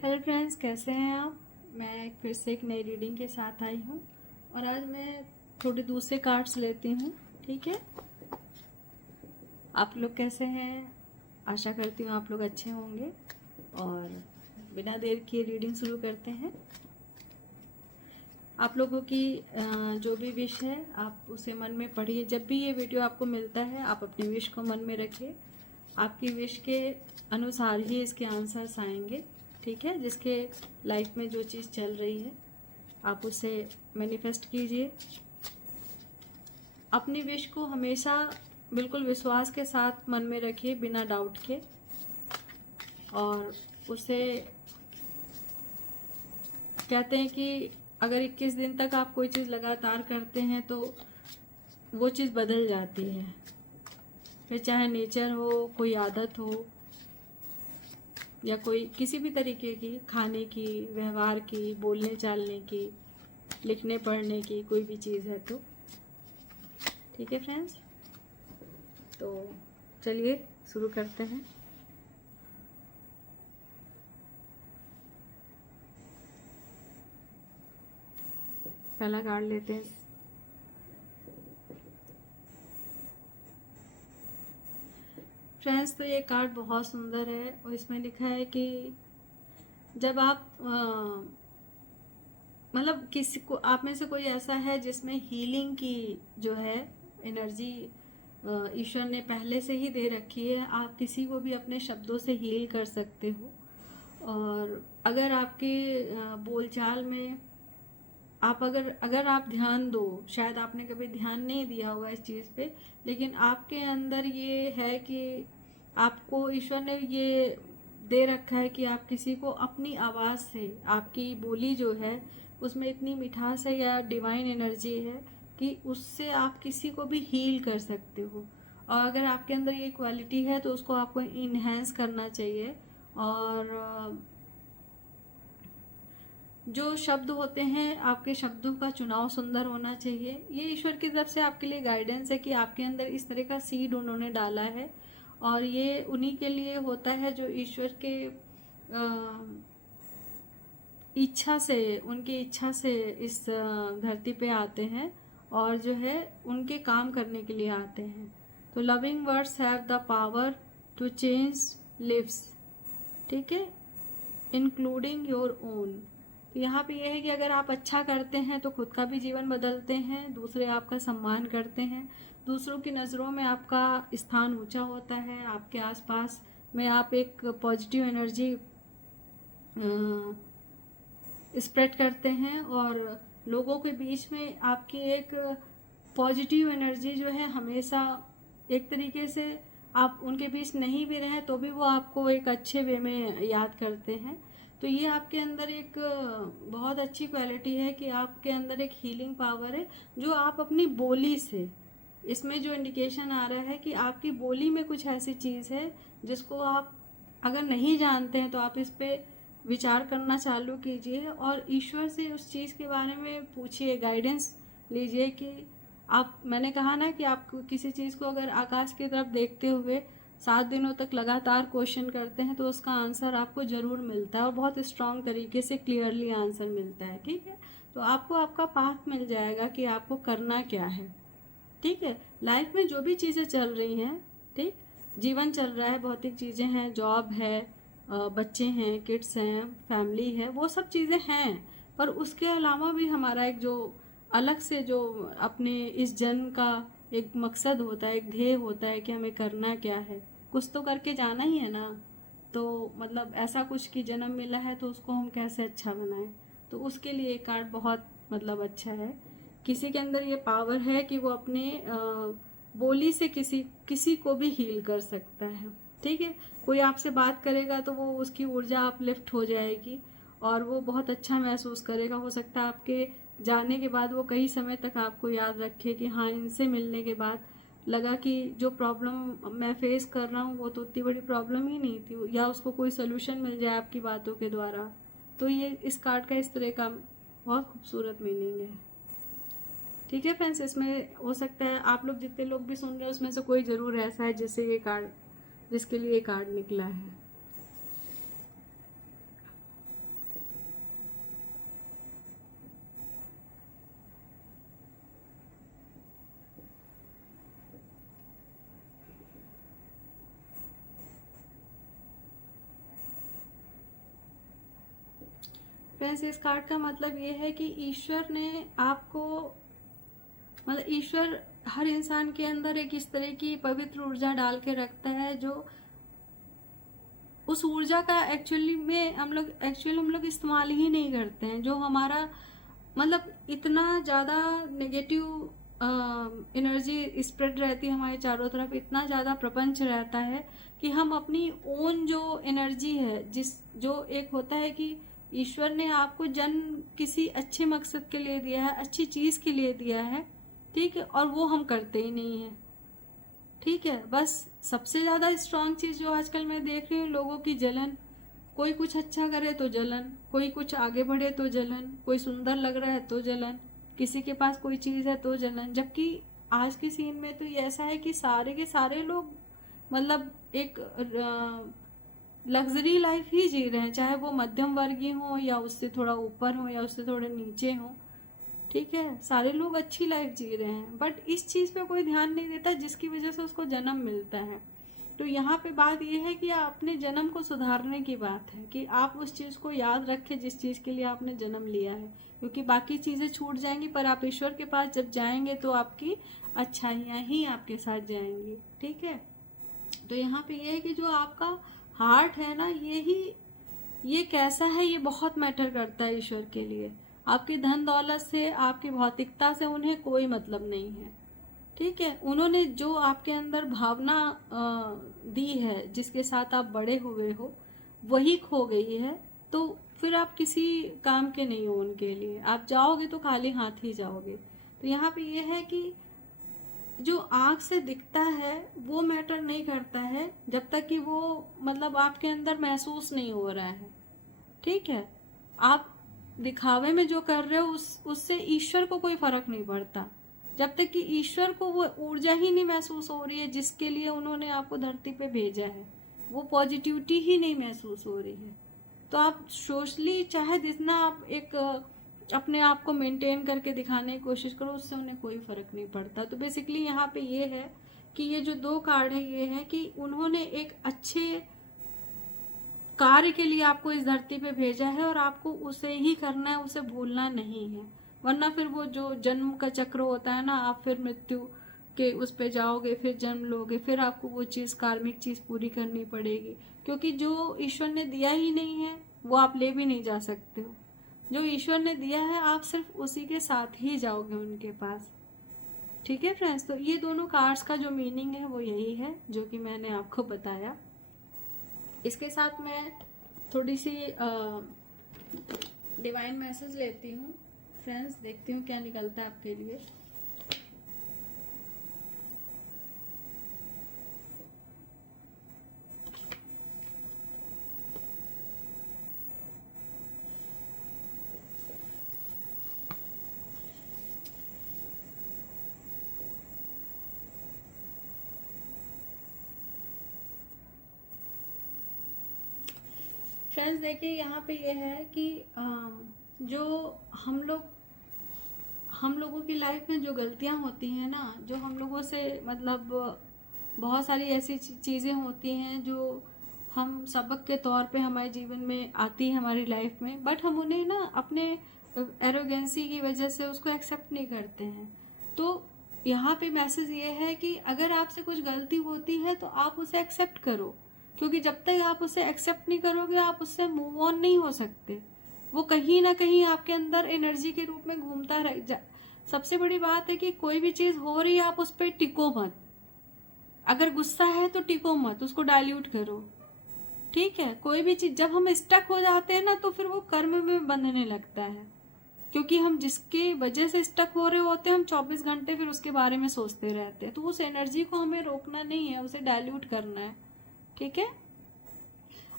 Hello friends, कैसे हैं आप। मैं फिर से एक नई रीडिंग के साथ आई हूँ और आज मैं थोड़े दूसरे कार्ड्स लेती हूँ। ठीक है, आप लोग कैसे हैं। आशा करती हूँ आप लोग अच्छे होंगे। और बिना देर किए रीडिंग शुरू करते हैं। आप लोगों की जो भी विश है आप उसे मन में पढ़िए। जब भी ये वीडियो आपको मिलता है आप अपनी विश को मन में रखिए। आपकी विश के अनुसार ही इसके आंसर्स आएंगे। ठीक है, जिसके लाइफ में जो चीज़ चल रही है आप उसे मैनिफेस्ट कीजिए। अपनी विश को हमेशा बिल्कुल विश्वास के साथ मन में रखिए, बिना डाउट के। और उसे कहते हैं कि अगर 21 दिन तक आप कोई चीज़ लगातार करते हैं तो वो चीज़ बदल जाती है। फिर चाहे नेचर हो, कोई आदत हो, या कोई किसी भी तरीके की, खाने की, व्यवहार की, बोलने चालने की, लिखने पढ़ने की कोई भी चीज़ है तो। ठीक है फ्रेंड्स, तो चलिए शुरू करते हैं। पहला कार्ड लेते हैं। फ्रेंड्स, तो ये कार्ड बहुत सुंदर है और इसमें लिखा है कि जब आप मतलब किसी को, आप में से कोई ऐसा है जिसमें हीलिंग की जो है एनर्जी ईश्वर ने पहले से ही दे रखी है। आप किसी को भी अपने शब्दों से हील कर सकते हो। और अगर आपके बोलचाल में आप अगर अगर आप ध्यान दो, शायद आपने कभी ध्यान नहीं दिया होगा इस चीज़ पे, लेकिन आपके अंदर ये है कि आपको ईश्वर ने ये दे रखा है कि आप किसी को अपनी आवाज़ से, आपकी बोली जो है उसमें इतनी मिठास है या डिवाइन एनर्जी है कि उससे आप किसी को भी हील कर सकते हो। और अगर आपके अंदर ये क्वालिटी है तो उसको आपको इन्हेंस करना चाहिए। और जो शब्द होते हैं, आपके शब्दों का चुनाव सुंदर होना चाहिए। ये ईश्वर की तरफ से आपके लिए गाइडेंस है कि आपके अंदर इस तरह का सीड उन्होंने डाला है और ये उन्हीं के लिए होता है जो ईश्वर के इच्छा से, उनकी इच्छा से इस धरती पे आते हैं और जो है उनके काम करने के लिए आते हैं। तो loving words have the power to change lives. ठीक है, इंक्लूडिंग योर ओन। तो यहाँ पे यह है कि अगर आप अच्छा करते हैं तो खुद का भी जीवन बदलते हैं, दूसरे आपका सम्मान करते हैं, दूसरों की नज़रों में आपका स्थान ऊंचा होता है, आपके आसपास में आप एक पॉजिटिव एनर्जी स्प्रेड करते हैं और लोगों के बीच में आपकी एक पॉजिटिव एनर्जी जो है हमेशा एक तरीके से, आप उनके बीच नहीं भी रहें तो भी वो आपको एक अच्छे वे में याद करते हैं। तो ये आपके अंदर एक बहुत अच्छी क्वालिटी है कि आपके अंदर एक हीलिंग पावर है जो आप अपनी बोली से, इसमें जो इंडिकेशन आ रहा है कि आपकी बोली में कुछ ऐसी चीज़ है जिसको आप अगर नहीं जानते हैं तो आप इस पे विचार करना चालू कीजिए और ईश्वर से उस चीज़ के बारे में पूछिए, गाइडेंस लीजिए कि आप, मैंने कहा ना कि आप किसी चीज़ को अगर आकाश की तरफ देखते हुए 7 दिनों तक लगातार क्वेश्चन करते हैं तो उसका आंसर आपको ज़रूर मिलता है और बहुत स्ट्रांग तरीके से क्लियरली आंसर मिलता है। ठीक है, तो आपको आपका पाथ मिल जाएगा कि आपको करना क्या है। ठीक है, लाइफ में जो भी चीज़ें चल रही हैं, ठीक, जीवन चल रहा है, भौतिक चीज़ें हैं, जॉब है, बच्चे हैं, किड्स हैं, फैमिली है, वो सब चीज़ें हैं। पर उसके अलावा भी हमारा एक जो अलग से जो अपने इस जन्म का एक मकसद होता है, एक ध्येय होता है कि हमें करना क्या है, कुछ तो करके जाना ही है ना। तो मतलब ऐसा कुछ कि जन्म मिला है तो उसको हम कैसे अच्छा बनाएं, तो उसके लिए ये कार्ड बहुत मतलब अच्छा है। किसी के अंदर ये पावर है कि वो अपने बोली से किसी किसी को भी हील कर सकता है। ठीक है, कोई आपसे बात करेगा तो वो उसकी ऊर्जा अपलिफ्ट हो जाएगी और वो बहुत अच्छा महसूस करेगा। हो सकता है आपके जाने के बाद वो कई समय तक आपको याद रखे कि हाँ, इनसे मिलने के बाद लगा कि जो प्रॉब्लम मैं फेस कर रहा हूँ वो तो उतनी बड़ी प्रॉब्लम ही नहीं थी, या उसको कोई सोल्यूशन मिल जाए आपकी बातों के द्वारा। तो ये इस कार्ड का इस तरह का बहुत खूबसूरत मीनिंग है। ठीक है फ्रेंड्स, इसमें हो सकता है आप लोग जितने लोग भी सुन रहे हैं उसमें से कोई ज़रूर ऐसा है जिससे ये कार्ड, जिसके लिए ये कार्ड निकला है। फ्रेंड्स, इस कार्ड का मतलब ये है कि ईश्वर ने आपको, मतलब ईश्वर हर इंसान के अंदर एक इस तरह की पवित्र ऊर्जा डाल के रखता है, जो उस ऊर्जा का हम लोग इस्तेमाल ही नहीं करते हैं। जो हमारा मतलब इतना ज़्यादा नेगेटिव एनर्जी स्प्रेड रहती है हमारे चारों तरफ, इतना ज़्यादा प्रपंच रहता है कि हम अपनी ओन जो एनर्जी है, जो एक होता है कि ईश्वर ने आपको जन्म किसी अच्छे मकसद के लिए दिया है, अच्छी चीज़ के लिए दिया है, ठीक है, और वो हम करते ही नहीं है। ठीक है, बस सबसे ज़्यादा स्ट्रांग चीज़ जो आजकल मैं देख रही हूँ, लोगों की जलन। कोई कुछ अच्छा करे तो जलन, कोई कुछ आगे बढ़े तो जलन, कोई सुंदर लग रहा है तो जलन, किसी के पास कोई चीज़ है तो जलन। जबकि आज के सीन में तो ये ऐसा है कि सारे के सारे लोग मतलब एक लग्जरी लाइफ ही जी रहे हैं, चाहे वो मध्यम वर्गीय हो या उससे थोड़ा ऊपर हो या उससे थोड़े नीचे हो। ठीक है, सारे लोग अच्छी लाइफ जी रहे हैं, बट इस चीज़ पे कोई ध्यान नहीं देता जिसकी वजह से उसको जन्म मिलता है। तो यहाँ पे बात यह है कि अपने जन्म को सुधारने की बात है, कि आप उस चीज़ को याद रखें जिस चीज़ के लिए आपने जन्म लिया है, क्योंकि बाकी चीज़ें छूट जाएंगी, पर आप ईश्वर के पास जब जाएंगे तो आपकी अच्छाइयाँ ही आपके साथ जाएंगी। ठीक है, तो यहाँ पे ये है कि जो आपका हार्ट है ना, ये कैसा है, ये बहुत मैटर करता है ईश्वर के लिए। आपकी धन दौलत से, आपकी भौतिकता से उन्हें कोई मतलब नहीं है। ठीक है, उन्होंने जो आपके अंदर भावना दी है, जिसके साथ आप बड़े हुए हो, वही खो गई है, तो फिर आप किसी काम के नहीं हो उनके लिए। आप जाओगे तो खाली हाथ ही जाओगे। तो यहाँ पे ये है कि जो आँख से दिखता है वो मैटर नहीं करता है, जब तक कि वो मतलब आपके अंदर महसूस नहीं हो रहा है। ठीक है, आप दिखावे में जो कर रहे हो उससे ईश्वर को कोई फर्क नहीं पड़ता, जब तक कि ईश्वर को वो ऊर्जा ही नहीं महसूस हो रही है जिसके लिए उन्होंने आपको धरती पे भेजा है, वो पॉजिटिविटी ही नहीं महसूस हो रही है। तो आप सोशली चाहे जितना आप एक अपने आप को मेंटेन करके दिखाने की कोशिश करो, उससे उन्हें कोई फ़र्क नहीं पड़ता। तो बेसिकली यहाँ पे ये है कि ये जो 2 कार्ड है, ये है कि उन्होंने एक अच्छे कार्य के लिए आपको इस धरती पे भेजा है और आपको उसे ही करना है, उसे भूलना नहीं है। वरना फिर वो जो जन्म का चक्र होता है ना, आप फिर मृत्यु के उस पे जाओगे, फिर जन्म लोगे, फिर आपको वो चीज़, कार्मिक चीज़ पूरी करनी पड़ेगी, क्योंकि जो ईश्वर ने दिया ही नहीं है वो आप ले भी नहीं जा सकते हो। जो ईश्वर ने दिया है आप सिर्फ उसी के साथ ही जाओगे उनके पास। ठीक है फ्रेंड्स, तो ये दोनों कार्ड्स का जो मीनिंग है वो यही है जो कि मैंने आपको बताया। इसके साथ मैं थोड़ी सी डिवाइन मैसेज लेती हूँ फ्रेंड्स, देखती हूँ क्या निकलता है आपके लिए। फ्रेंड्स देखिए, यहाँ पे ये है कि जो हम लोगों की लाइफ में जो गलतियाँ होती हैं ना, जो हम लोगों से मतलब बहुत सारी ऐसी चीज़ें होती हैं जो हम सबक के तौर पे हमारे जीवन में आती है हमारी लाइफ में, बट हम उन्हें ना अपने एरोगेंसी की वजह से उसको एक्सेप्ट नहीं करते हैं। तो यहाँ पे मैसेज ये है कि अगर आपसे कुछ गलती होती है तो आप उसे एक्सेप्ट करो, क्योंकि जब तक आप उसे एक्सेप्ट नहीं करोगे आप उससे मूव ऑन नहीं हो सकते। वो कहीं ना कहीं आपके अंदर एनर्जी के रूप में घूमता रह सबसे बड़ी बात है कि कोई भी चीज़ हो रही है आप उस पर टिको मत। अगर गुस्सा है तो टिको मत, उसको डाइल्यूट करो। ठीक है, कोई भी चीज़ जब हम स्टक हो जाते हैं ना तो फिर वो कर्म में बंधने लगता है, क्योंकि हम जिसकी वजह से स्टक हो रहे होते हैं हम 24 घंटे फिर उसके बारे में सोचते रहते हैं। तो उस एनर्जी को हमें रोकना नहीं है, उसे डाइल्यूट करना है। ठीक है,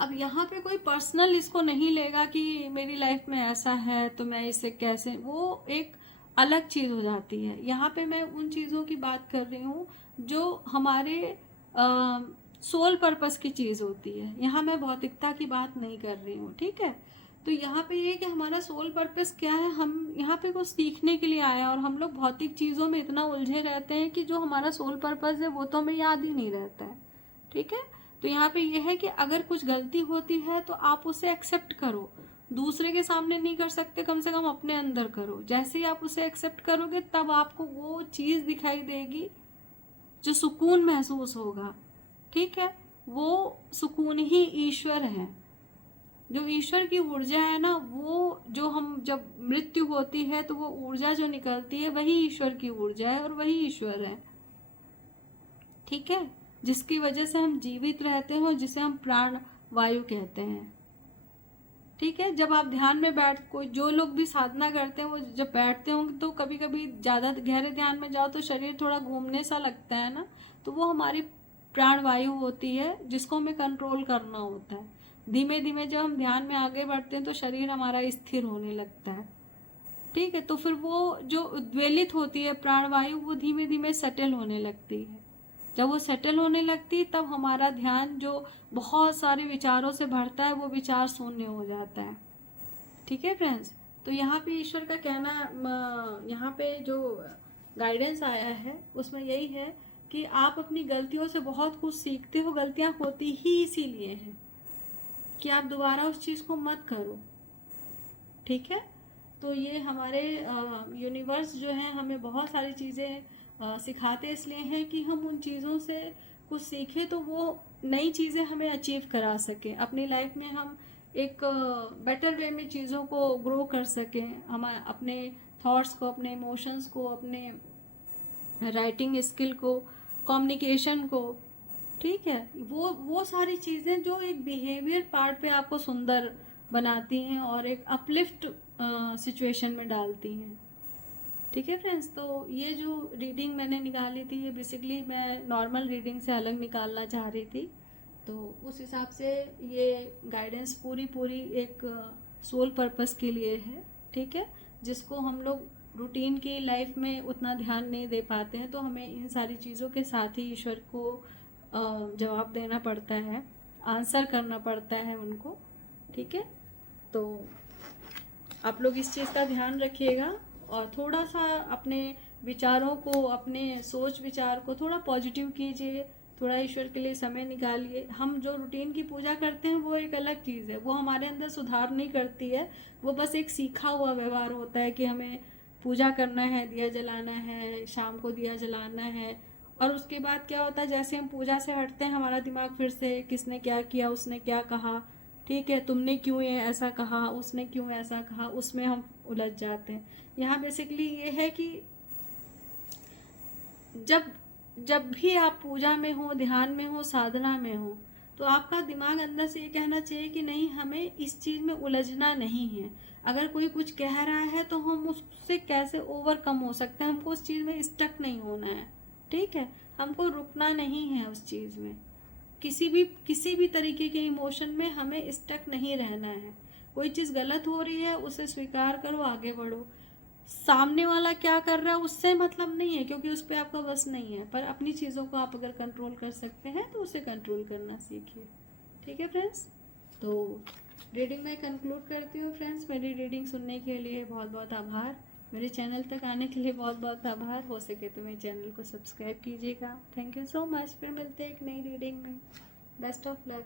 अब यहाँ पे कोई पर्सनल इसको नहीं लेगा कि मेरी लाइफ में ऐसा है तो मैं इसे कैसे, वो एक अलग चीज़ हो जाती है। यहाँ पे मैं उन चीज़ों की बात कर रही हूँ जो हमारे सोल पर्पस की चीज़ होती है। यहाँ मैं भौतिकता की बात नहीं कर रही हूँ। ठीक है, तो यहाँ पे ये कि हमारा सोल पर्पस क्या है, हम यहाँ पे कुछ सीखने के लिए आए हैं और हम लोग भौतिक चीज़ों में इतना उलझे रहते हैं कि जो हमारा सोल पर्पस है वो तो हमें याद ही नहीं रहता है। ठीक है, तो यहाँ पे ये है कि अगर कुछ गलती होती है तो आप उसे एक्सेप्ट करो, दूसरे के सामने नहीं कर सकते, कम से कम अपने अंदर करो। जैसे ही आप उसे एक्सेप्ट करोगे तब आपको वो चीज़ दिखाई देगी जो सुकून महसूस होगा। ठीक है, वो सुकून ही ईश्वर है। जो ईश्वर की ऊर्जा है ना, वो जो हम जब मृत्यु होती है तो वो ऊर्जा जो निकलती है वही ईश्वर की ऊर्जा है और वही ईश्वर है। ठीक है, जिसकी वजह से हम जीवित रहते हैं और जिसे हम प्राण वायु कहते हैं। ठीक है, जब आप ध्यान में कोई जो लोग भी साधना करते हैं वो जब बैठते होंगे तो कभी कभी ज़्यादा गहरे ध्यान में जाओ तो शरीर थोड़ा घूमने सा लगता है ना, तो वो हमारी प्राण वायु होती है जिसको हमें कंट्रोल करना होता है। धीमे धीमे जब हम ध्यान में आगे बढ़ते हैं तो शरीर हमारा स्थिर होने लगता है। ठीक है, तो फिर वो जो उद्वेलित होती है प्राण वायु वो धीमे धीमे सेटल होने लगती है। जब वो सेटल होने लगती है तब हमारा ध्यान जो बहुत सारे विचारों से भरता है वो विचार शून्य हो जाता है। ठीक है फ्रेंड्स, तो यहाँ पे ईश्वर का कहना, यहाँ पे जो गाइडेंस आया है उसमें यही है कि आप अपनी गलतियों से बहुत कुछ सीखते हो। गलतियाँ होती ही इसीलिए हैं कि आप दोबारा उस चीज़ को मत करो। ठीक है, तो ये हमारे यूनिवर्स जो है हमें बहुत सारी चीज़ें सिखाते इसलिए हैं कि हम उन चीज़ों से कुछ सीखें तो वो नई चीज़ें हमें अचीव करा सकें। अपनी लाइफ में हम एक बेटर वे में चीज़ों को ग्रो कर सकें, हम अपने थॉट्स को, अपने इमोशंस को, अपने राइटिंग स्किल को, कम्युनिकेशन को। ठीक है, वो सारी चीज़ें जो एक बिहेवियर पार्ट पे आपको सुंदर बनाती हैं और एक अपलिफ्ट सिचुएशन में डालती हैं। ठीक है फ्रेंड्स, तो ये जो रीडिंग मैंने निकाली थी ये बेसिकली मैं नॉर्मल रीडिंग से अलग निकालना चाह रही थी, तो उस हिसाब से ये गाइडेंस पूरी एक सोल पर्पस के लिए है। ठीक है, जिसको हम लोग रूटीन की लाइफ में उतना ध्यान नहीं दे पाते हैं, तो हमें इन सारी चीज़ों के साथ ही ईश्वर को जवाब देना पड़ता है, आंसर करना पड़ता है उनको। ठीक है, तो आप लोग इस चीज़ का ध्यान रखिएगा और थोड़ा सा अपने विचारों को, अपने सोच विचार को थोड़ा पॉजिटिव कीजिए, थोड़ा ईश्वर के लिए समय निकालिए। हम जो रूटीन की पूजा करते हैं वो एक अलग चीज़ है, वो हमारे अंदर सुधार नहीं करती है, वो बस एक सीखा हुआ व्यवहार होता है कि हमें पूजा करना है, दिया जलाना है, शाम को दिया जलाना है। और उसके बाद क्या होता है, जैसे हम पूजा से हटते हैं हमारा दिमाग फिर से किसने क्या किया, उसने क्या कहा, ठीक है, तुमने क्यों ये ऐसा कहा, उसने क्यों ऐसा कहा, उसमें हम उलझ जाते हैं। यहाँ बेसिकली ये है कि जब भी आप पूजा में हो, ध्यान में हो, साधना में हो, तो आपका दिमाग अंदर से ये कहना चाहिए कि नहीं, हमें इस चीज़ में उलझना नहीं है। अगर कोई कुछ कह रहा है तो हम उससे कैसे ओवरकम हो सकते हैं, हमको उस चीज़ में स्टक नहीं होना है। ठीक है, हमको रुकना नहीं है उस चीज़ में, किसी भी तरीके के इमोशन में हमें स्टक नहीं रहना है। कोई चीज़ गलत हो रही है उसे स्वीकार करो, आगे बढ़ो। सामने वाला क्या कर रहा है उससे मतलब नहीं है, क्योंकि उस पर आपका बस नहीं है, पर अपनी चीज़ों को आप अगर कंट्रोल कर सकते हैं तो उसे कंट्रोल करना सीखिए। ठीक है फ्रेंड्स, तो रीडिंग मैं कंक्लूड करती हूँ। फ्रेंड्स, मेरी रीडिंग सुनने के लिए बहुत बहुत आभार, मेरे चैनल तक आने के लिए बहुत बहुत आभार। हो सके तो मेरे चैनल को सब्सक्राइब कीजिएगा। Thank you so much. फिर मिलते हैं एक नई रीडिंग में। Best of luck.